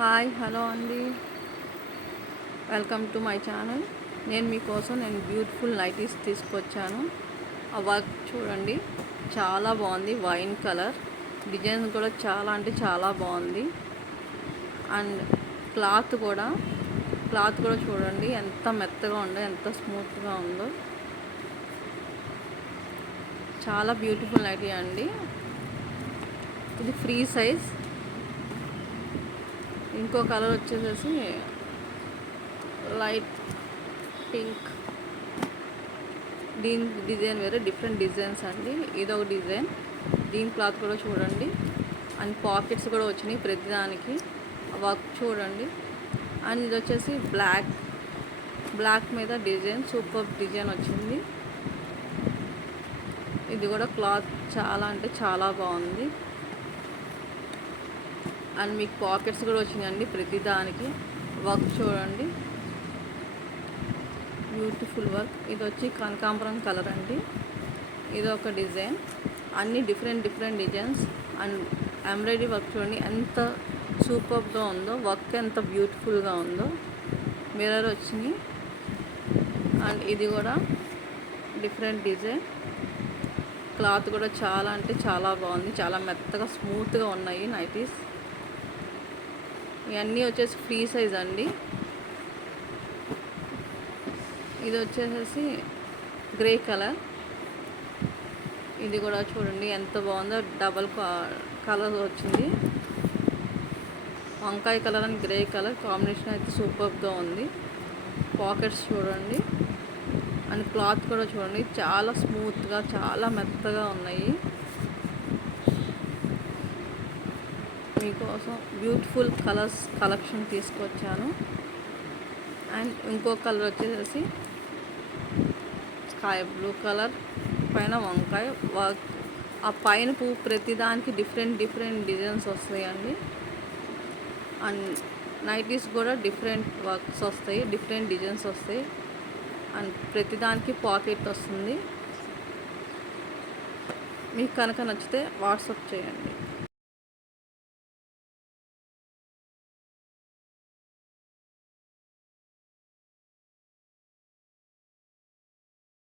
Hi hello అండి, welcome to my channel. నేను beautiful nighties తీసుకొచ్చాను. ఆ వర్క్ చూడండి, చాలా బాగుంది. వైన్ కలర్ డిజైన్ కూడా చాలా అంటే చాలా బాగుంది. అండ్ క్లాత్ కూడా చూడండి ఎంత మెత్తగా ఉందో, ఎంత స్మూత్గా ఉందో. చాలా బ్యూటిఫుల్ నైటీ అండి. ఇది ఫ్రీ సైజ్. ఇంకో కలర్ వచ్చేసేసి లైట్ పింక్. దీని డిజైన్ వేరే, డిఫరెంట్ డిజైన్స్ అండి. ఇదొక డిజైన్. దీని క్లాత్ కూడా చూడండి. అండ్ పాకెట్స్ కూడా వచ్చినాయి ప్రతిదానికి. వర్క్ చూడండి. అండ్ ఇది వచ్చేసి బ్లాక్ మీద డిజైన్, సూపర్ డిజైన్ వచ్చింది. ఇది కూడా క్లాత్ చాలా అంటే చాలా బాగుంది. అండ్ మీకు పాకెట్స్ కూడా వచ్చినాయండి ప్రతిదానికి. వర్క్ చూడండి, బ్యూటిఫుల్ వర్క్. ఇది వచ్చి కనకాంబరం కలర్ అండి. ఇది ఒక డిజైన్. అన్ని different designs. And embroidery work చూడండి ఎంత సూపర్గా ఉందో, వర్క్ ఎంత బ్యూటిఫుల్గా ఉందో. మిర్రర్ వచ్చినాయి. అండ్ ఇది కూడా డిఫరెంట్ డిజైన్. క్లాత్ కూడా చాలా అంటే చాలా బాగుంది. చాలా మెత్తగా స్మూత్గా ఉన్నాయి నైటీస్. ఇవన్నీ వచ్చేసి ఫ్రీ సైజ్ అండి. ఇది వచ్చేసేసి గ్రే కలర్. ఇది కూడా చూడండి ఎంత బాగుందో. డబల్ కలర్ వచ్చింది. వంకాయ colour and grey colour combination అయితే సూపర్గా ఉంది. పాకెట్స్ చూడండి. అండ్ క్లాత్ కూడా చూడండి చాలా స్మూత్గా, చాలా మెత్తగా ఉన్నాయి. మీకోసం బ్యూటిఫుల్ కలర్స్ కలెక్షన్ తీసుకొచ్చాను. అండ్ ఇంకో కలర్ వచ్చేసి స్కై బ్లూ కలర్ పైన వంకాయ వర్క్. ఆ పైన పువ్వు ప్రతిదానికి డిఫరెంట్ డిజైన్స్ వస్తాయండి. అండ్ నైటీస్ కూడా డిఫరెంట్ వర్క్స్ వస్తాయి, డిఫరెంట్ డిజైన్స్ వస్తాయి. అండ్ ప్రతిదానికి పాకెట్ వస్తుంది. మీకు కనుక నచ్చితే వాట్సాప్ చేయండి.